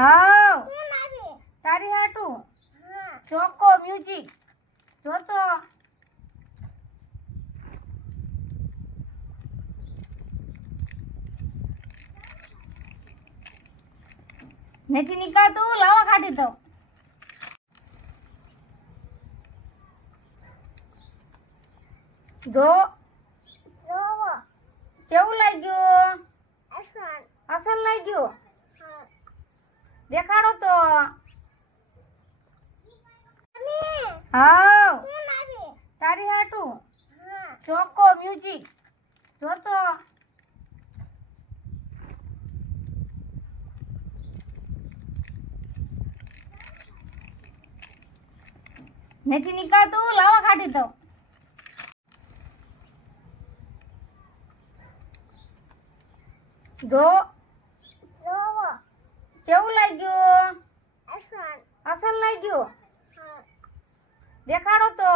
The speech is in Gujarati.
હાઉ તારી હાટું ચોકો મ્યુઝિક જોતો નથી નીકળતું લાવા કાઢી દો જો કેવું લાગ્યું અસલ લાગ્યું દેખાડો તો હાઉ તારી હાટું ચોકો મ્યુઝિક જોતો નથી નીકળતું લાવા કાઢી દો જો કેવું લાગ્યું અસલ લાગ્યું દેખાડો તો